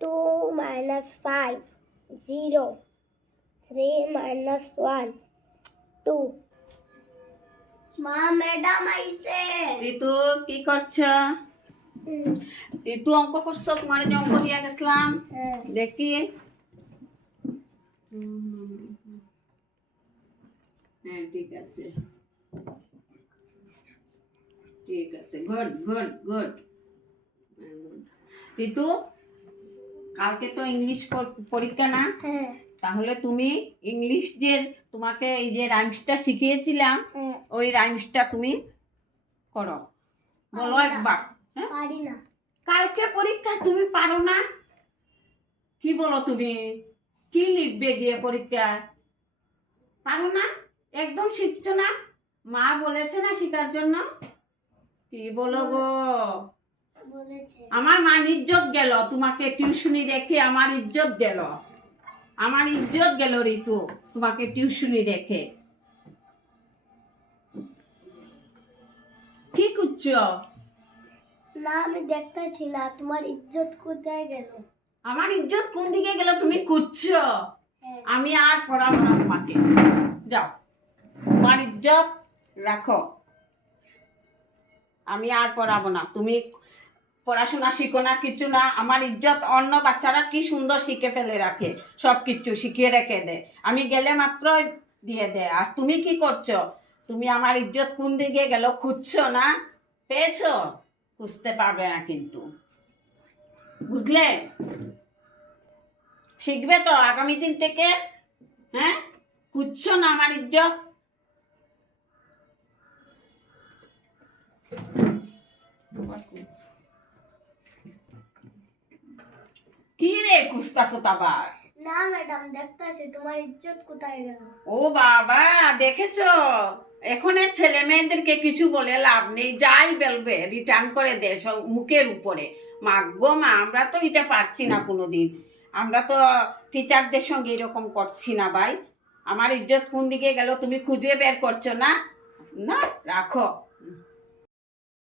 2 minus 5, 0. 3 minus 1, 2. মা madam আইছে। ঋতু কি করছো? ঋতু অঙ্ক করছো? তোমার যে অঙ্ক দিয়ে গেছিলাম দেখি। হ্যাঁ ঠিক আছে ঠিক আছে, গুড গুড গুড। ঋতু কালকে তো ইংলিশ পরীক্ষা না? তাহলে তুমি ইংলিশ যে তোমাকে এই যে রাইমসটা শিখিয়েছিলাম ওই রাইমসটা তুমি করো, বলো একবার। হ্যাঁ পারি না। কালকে পরীক্ষা, তুমি পারো না? কি বলো তুমি? কি লিখবে গিয়ে পরীক্ষায়? পারো না? একদম শিখছো না? মা বলেছে না শিখার জন্য? কি বলো গো? আমার মান ইজ্জত গেল, তোমাকে টিউশনি রেখে আমার ইজ্জত গেল, আমার ইজ্জত গেল ঋতু তোমাকে টিউশনি রেখে। কি করছো? না আমি দেখতেছি না তোমার ইজ্জত কোথায় গেল। আমার ইজ্জত কোন দিকে গেল তুমি খুঁজছো? আমি আর পড়াবো না তোমাকে, যাও তোমার ইজ্জত রাখো, আমি আর পড়াবো না। তুমি পড়াশোনা শিখো না, কিছু না। আমার ইজ্জত অন্য বাচ্চারা কি সুন্দর শিখে ফেলে রাখে, সব কিছু শিখিয়ে রেখে দেয়, আমি গেলে মাত্র দিয়ে দেয়। আর তুমি কি করছো? তুমি আমার ইজ্জত কোন দিকে গেল খুঁজছো না? পেয়েছো? খুঁজতে পারবে না কিন্তু, বুঝলে? শিখবে তো আগামী দিন থেকে। হ্যাঁ খুঁজছো না আমার ইজ্জত? কি রে খুঁজতাছো আবার? না ম্যাডাম দেখতাছি তোমার ইজ্জত কোথায় গেল। ও বাবা, দেখেছো? এখন ছেলে মেয়েদেরকে কিছু বলে লাভ নেই, যাই বলবে রিটার্ন করে দে সব মুখের উপরে। মা গো মা, আমরা তো এটা পারছি না কোনোদিন, আমরা তো টিচারদের সঙ্গে এরকম করছি না ভাই। আমার ইজ্জত কোন দিকে গেল তুমি খুঁজে বের করছো না? না রাখো।